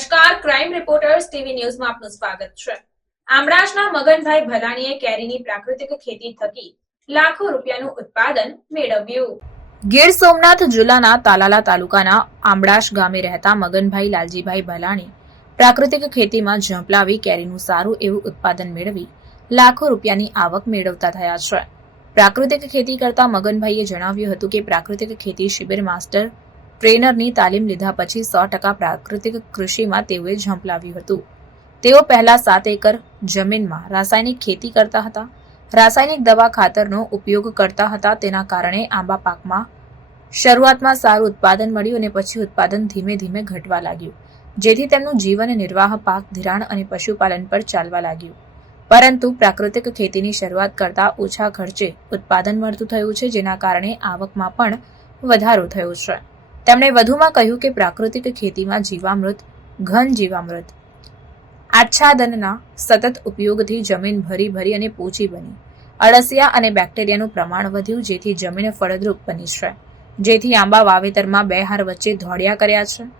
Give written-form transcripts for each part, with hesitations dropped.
નમસ્કાર, crime reporters TV ન્યૂઝમાં આપનું સ્વાગત છે। આમડાસના મગનભાઈ ભલાણીએ કેરીની પ્રાકૃતિક ખેતી થકી લાખો રૂપિયાનું ઉત્પાદન મેળવ્યું। ગીર સોમનાથ જિલ્લાના તાલાલા તાલુકાના આમડાસ ગામે રહેતા મગનભાઈ લાલજીભાઈ ભલાણી પ્રાકૃતિક ખેતીમાં ઝંપલાવી કેરીનું સારું એવું ઉત્પાદન મેળવી લાખો રૂપિયાની આવક મેળવતા થયા છે। પ્રાકૃતિક ખેતી કરતા મગનભાઈએ જણાવ્યું હતું કે પ્રાકૃતિક ખેતી શિબિર માસ્ટર ટ્રેનરની તાલીમ લીધા પછી 100% પ્રાકૃતિક કૃષિમાં તેઓએ ઝંપલાવ્યું હતું। તેઓ પહેલા 7 એકર જમીનમાં રાસાયણિક ખેતી કરતા હતા। રાસાયણિક દવા ખાતરનો ઉપયોગ કરતા હતા। તેના કારણે આંબા પાકમાં શરૂઆતમાં સારું ઉત્પાદન મળ્યું અને પછી ઉત્પાદન ધીમે ધીમે ઘટવા લાગ્યું, જેથી તેમનું જીવન નિર્વાહ પાક ધિરાણ અને પશુપાલન પર ચાલવા લાગ્યું। પરંતુ પ્રાકૃતિક ખેતીની શરૂઆત કરતા ઓછા ખર્ચે ઉત્પાદન મળતું થયું છે, જેના કારણે આવકમાં પણ વધારો થયો છે। તેમણે વધુમાં કહ્યું કે પ્રાકૃતિક ખેતીમાં જીવામૃત, ઘન જીવામૃત, આચ્છાદનના સતત ઉપયોગથી જમીન ભરી અને પોચી બની, અળસિયા અને બેક્ટેરિયાનું પ્રમાણ વધ્યું, જેથી જમીન ફળદ્રુપ બની છે, જેથી આંબા વાવેતરમાં 2 હાર વચ્ચે ધોળિયા કર્યા છે।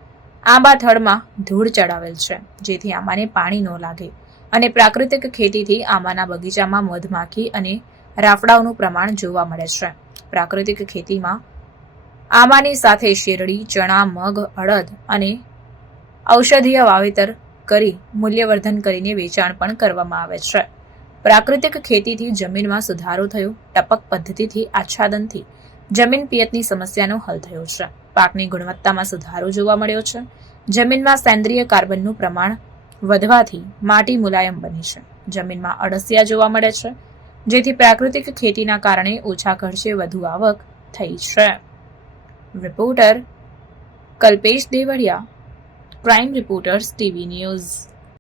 આંબા થડમાં ધૂળ ચડાવેલ છે, જેથી આંબાને પાણી ન લાગે અને પ્રાકૃતિક ખેતીથી આંબાના બગીચામાં મધમાખી અને રાફડાઓનું પ્રમાણ જોવા મળે છે। પ્રાકૃતિક ખેતીમાં આંબાની સાથે શેરડી, ચણા, મગ, અડદ અને ઔષધીય વાવેતર કરી મૂલ્યવર્ધન કરીને વેચાણ પણ કરવામાં આવે છે। પ્રાકૃતિક ખેતીથી જમીનમાં સુધારો થયો। ટપક પદ્ધતિથી આચ્છાદનથી જમીન પિયતની સમસ્યાનો હલ થયો છે। પાકની ગુણવત્તામાં સુધારો જોવા મળ્યો છે। જમીનમાં સેન્દ્રિય કાર્બનનું પ્રમાણ વધવાથી માટી મુલાયમ બની છે। જમીનમાં અળસિયા જોવા મળે છે, જેથી પ્રાકૃતિક ખેતીના કારણે ઓછા ખર્ચે વધુ આવક થઈ છે। Reporter Kalpesh Devadiya, crime reporters TV news.